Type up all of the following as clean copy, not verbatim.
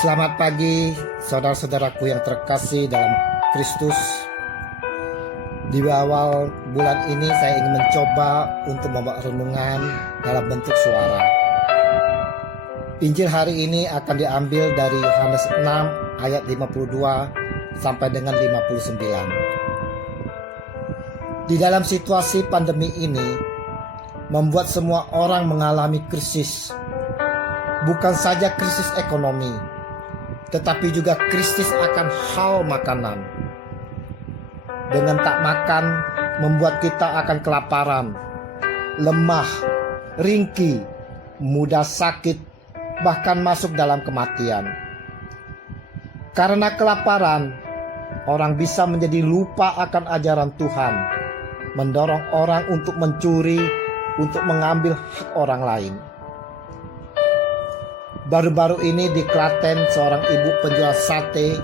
Selamat pagi saudara-saudaraku yang terkasih dalam Kristus. Di awal bulan ini saya ingin mencoba untuk membuat renungan dalam bentuk suara. Injil hari ini akan diambil dari Yohanes 6 ayat 52 sampai dengan 59. Di dalam situasi pandemi ini membuat semua orang mengalami krisis. Bukan saja krisis ekonomi, tetapi juga krisis akan hal makanan. Dengan tak makan membuat kita akan kelaparan, lemah, ringkih, mudah sakit, bahkan masuk dalam kematian. Karena kelaparan, orang bisa menjadi lupa akan ajaran Tuhan, mendorong orang untuk mencuri, untuk mengambil hak orang lain. Baru-baru ini di Klaten, seorang ibu penjual sate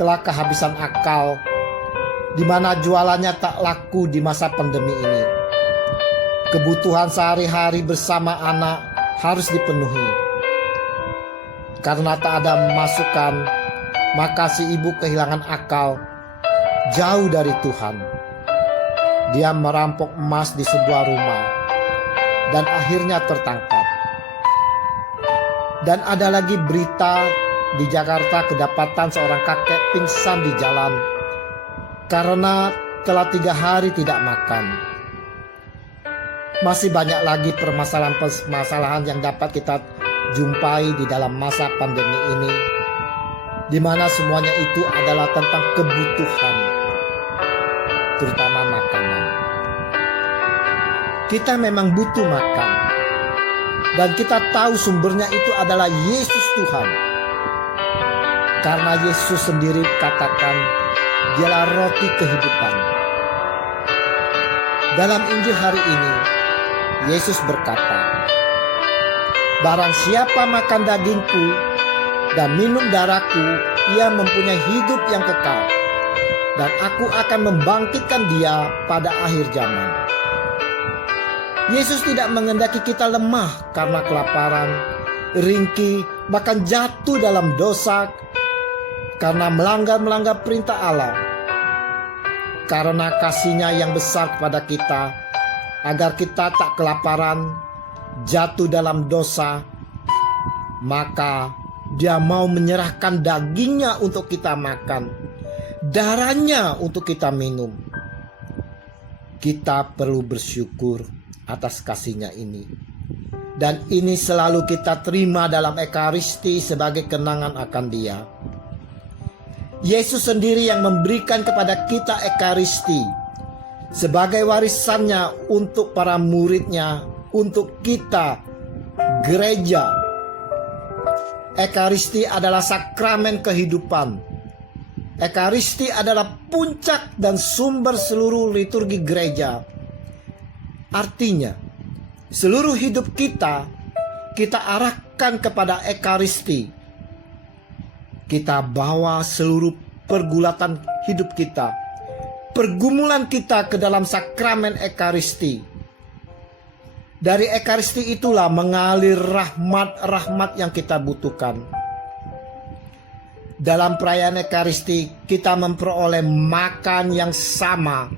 telah kehabisan akal, di mana jualannya tak laku di masa pandemi ini. Kebutuhan sehari-hari bersama anak harus dipenuhi. Karena tak ada masukan, maka si ibu kehilangan akal, jauh dari Tuhan. Dia merampok emas di sebuah rumah dan akhirnya tertangkap. Dan ada lagi berita di Jakarta kedapatan seorang kakek pingsan di jalan karena telah 3 hari tidak makan. Masih banyak lagi permasalahan yang dapat kita jumpai di dalam masa pandemi ini, di mana semuanya itu adalah tentang kebutuhan, terutama makanan. Kita memang butuh makan. Dan kita tahu sumbernya itu adalah Yesus Tuhan. Karena Yesus sendiri katakan, dialah roti kehidupan. Dalam Injil hari ini, Yesus berkata, barang siapa makan dagingku dan minum darahku, ia mempunyai hidup yang kekal. Dan aku akan membangkitkan dia pada akhir zaman. Yesus tidak menghendaki kita lemah karena kelaparan, ringkih, bahkan jatuh dalam dosa karena melanggar perintah Allah. Karena kasih-Nya yang besar kepada kita, agar kita tak kelaparan, jatuh dalam dosa, maka Dia mau menyerahkan dagingnya untuk kita makan, darahnya untuk kita minum. Kita perlu bersyukur atas kasih-Nya ini. Dan ini selalu kita terima dalam Ekaristi sebagai kenangan akan Dia. Yesus sendiri yang memberikan kepada kita Ekaristi sebagai warisannya untuk para muridnya, untuk kita, gereja. Ekaristi adalah sakramen kehidupan. Ekaristi adalah puncak dan sumber seluruh liturgi gereja. Artinya, seluruh hidup kita arahkan kepada Ekaristi. Kita bawa seluruh pergulatan hidup kita, pergumulan kita ke dalam sakramen Ekaristi. Dari Ekaristi itulah mengalir rahmat-rahmat yang kita butuhkan. Dalam perayaan Ekaristi kita memperoleh makan yang sama,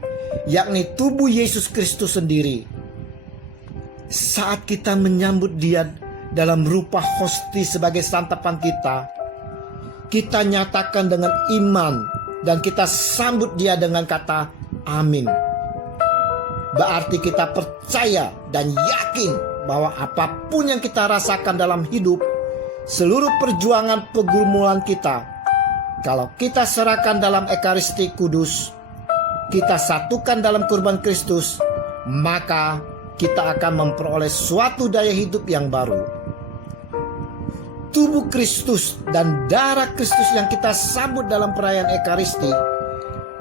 yakni tubuh Yesus Kristus sendiri. Saat kita menyambut Dia dalam rupa hosti sebagai santapan kita nyatakan dengan iman dan kita sambut Dia dengan kata amin. Berarti kita percaya dan yakin bahwa apapun yang kita rasakan dalam hidup, seluruh perjuangan pergumulan kita, kalau kita serahkan dalam Ekaristi Kudus, kita satukan dalam kurban Kristus, maka kita akan memperoleh suatu daya hidup yang baru. Tubuh Kristus dan darah Kristus yang kita sambut dalam perayaan Ekaristi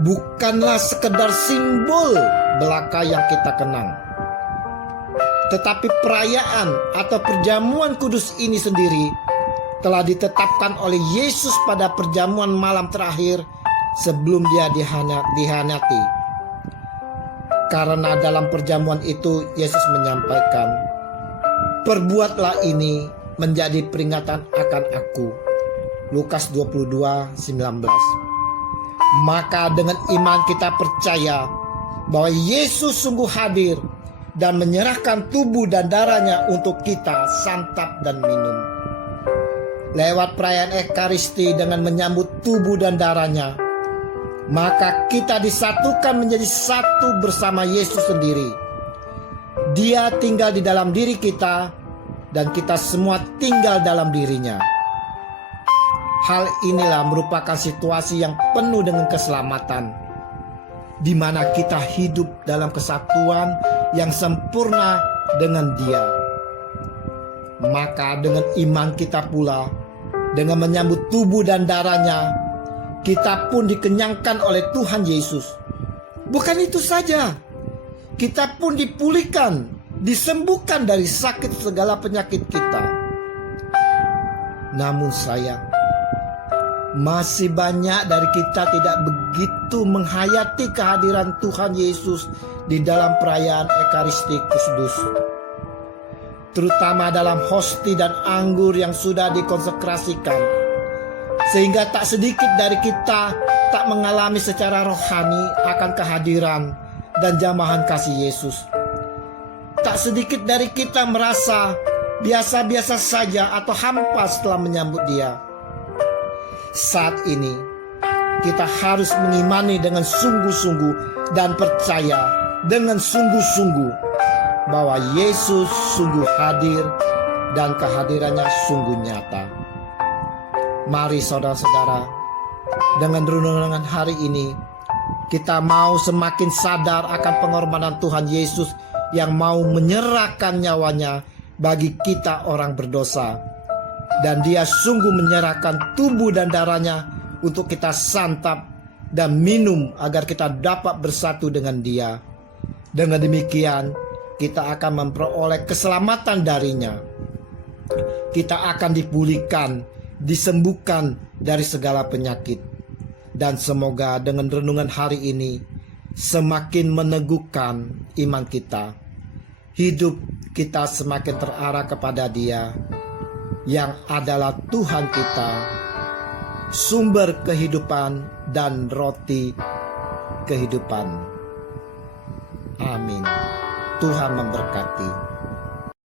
bukanlah sekedar simbol belaka yang kita kenang, tetapi perayaan atau perjamuan kudus ini sendiri telah ditetapkan oleh Yesus pada perjamuan malam terakhir sebelum Dia dihianati. Karena dalam perjamuan itu Yesus menyampaikan, perbuatlah ini menjadi peringatan akan aku. Lukas 22:19. Maka dengan iman kita percaya bahwa Yesus sungguh hadir dan menyerahkan tubuh dan darahnya untuk kita santap dan minum. Lewat perayaan Ekaristi dengan menyambut tubuh dan darahnya, maka kita disatukan menjadi satu bersama Yesus sendiri. Dia tinggal di dalam diri kita dan kita semua tinggal dalam dirinya. Hal inilah merupakan situasi yang penuh dengan keselamatan, di mana kita hidup dalam kesatuan yang sempurna dengan Dia. Maka dengan iman kita pula, dengan menyambut tubuh dan darahnya, kita pun dikenyangkan oleh Tuhan Yesus. Bukan itu saja, kita pun dipulihkan, disembuhkan dari sakit segala penyakit kita. Namun sayang, masih banyak dari kita tidak begitu menghayati kehadiran Tuhan Yesus di dalam perayaan Ekaristi Kudus, terutama dalam hosti dan anggur yang sudah dikonsekrasikan, sehingga tak sedikit dari kita tak mengalami secara rohani akan kehadiran dan jamahan kasih Yesus. Tak sedikit dari kita merasa biasa-biasa saja atau hampa setelah menyambut Dia. Saat ini kita harus mengimani dengan sungguh-sungguh dan percaya dengan sungguh-sungguh bahwa Yesus sungguh hadir dan kehadirannya sungguh nyata. Mari saudara-saudara, dengan renungan hari ini kita mau semakin sadar akan pengorbanan Tuhan Yesus yang mau menyerahkan nyawanya bagi kita orang berdosa. Dan Dia sungguh menyerahkan tubuh dan darahnya untuk kita santap dan minum agar kita dapat bersatu dengan Dia. Dengan demikian kita akan memperoleh keselamatan darinya. Kita akan dipulihkan, disembuhkan dari segala penyakit. Dan semoga dengan renungan hari ini semakin meneguhkan iman kita. Hidup kita semakin terarah kepada Dia yang adalah Tuhan kita, sumber kehidupan dan roti kehidupan. Amin. Tuhan memberkati.